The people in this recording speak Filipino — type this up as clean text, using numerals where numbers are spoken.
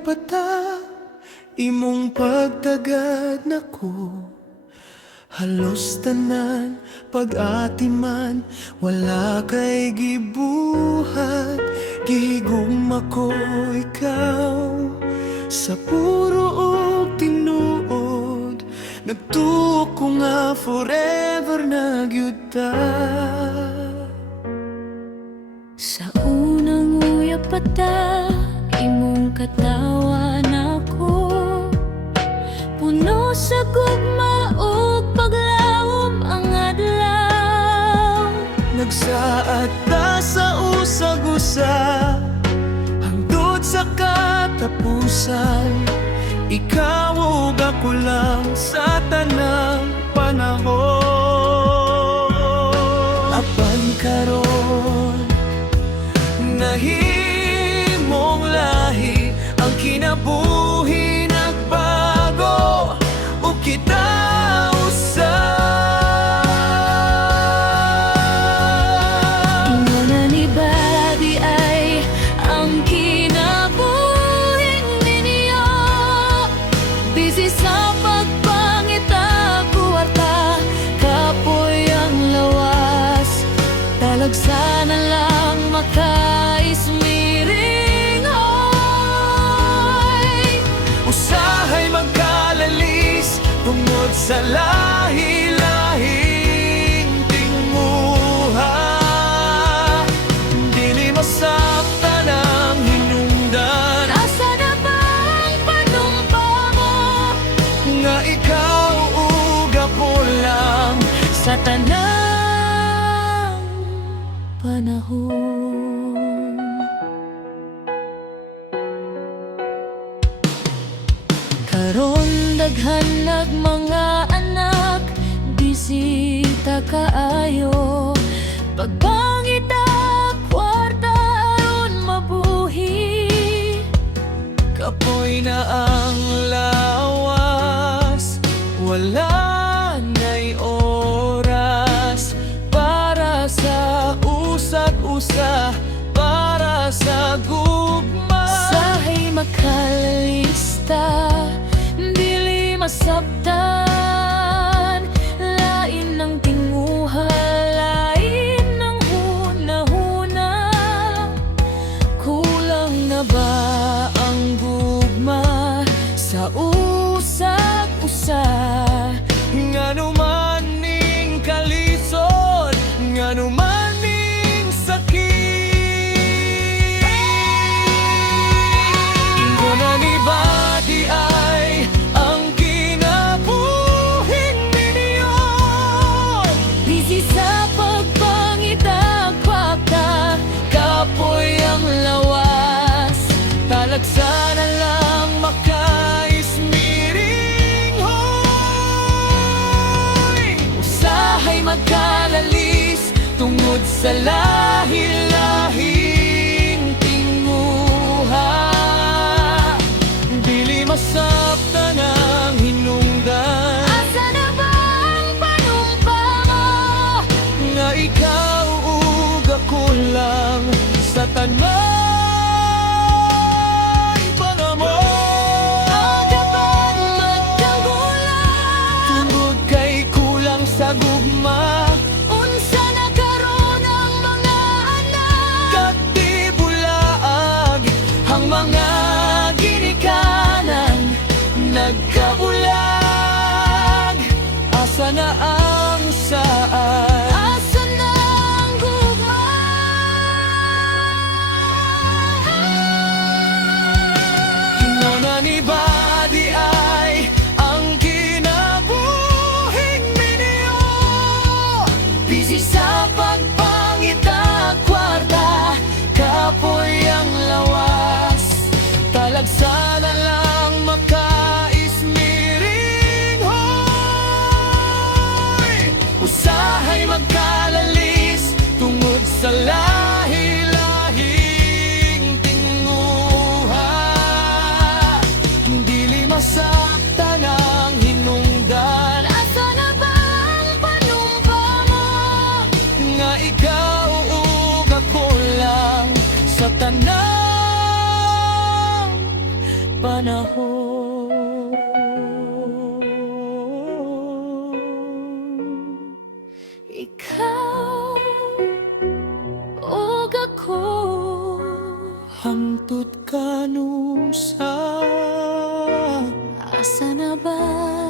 pata, imong pagtagad nako. Halos tanan pag-atiman, wala kay gibuhat. Gihigugma ko ikaw sa puro og tinuod. Nagtuo ko nga forever na gyud ta. Sa unang uyab pata, imong katawan ako. Puno sa gugma ug paglawom ang adlaw. Nagsaad ta sa usag-usa, hangtod sa katapusan. Ikaw ug ako lang sa tanang panahon. Apan karon nahimong lahi, ang kinabuhi nagbago ug kita usa. Ingon na ni Badi ay ang kinabuhing ninyo. Busy sa pagpangita kuwarta, kapoy ang lawas. Talagsa na lang makaismiring hoy. Usahay magkalalis tungod sa lahi-lahing tinguha. Dili masaktan ang hinungdan, Asa na ba ang panumpa mo nga ikaw ug ako lang sa tanang panahon? Karon daghan nag mga anak, bisita kaayo. Pagbangita kwarta aron mabuhi. kapoy na ang lawas, wala na'y oras para sa usag-usa, para sa gugma. Sahay makalalista, dili masabtan. Lain ng tinguha, lain ng huna-huna. Kulang na ba ang gugma sa usag-usa? Ngano man ning kalisod, ngano man ning sakit. Ingon na ni Badi ay ang kinabuhing ninyo. Busy sa pagpangita kwakta, kapoy ang lawas. Talagsa na lang makaismiring hoy. Usahay magkalalis Tungod sa lahi-lahing tinguha. Dili masabtan ang hinungdan, Asa na ba ang panumpa mo nga ikaw ug ako lang sa tanang panahon. Kapag magkagulang, Tungod kay kulang sa gugma, unsa na karon ang mga anak? katibulaag ang mga ginikanan. Nagkabulag, asa na ang saan? Asa na ang gugma? Ingon na ni Badi ay ang kinabuhing ninyo. Busy sa pagpangita kwarta, kapoy ang lawas. Talagsa na lang makaismiring hoy. Usahay magkalalis tungod sa lahi-lahing tinguha. Dili masaktan ang hinungdan, Asa na ba ang panumpa mo nga ikaw ug ako lang sa tanang hangtod kanusa. Asa na ba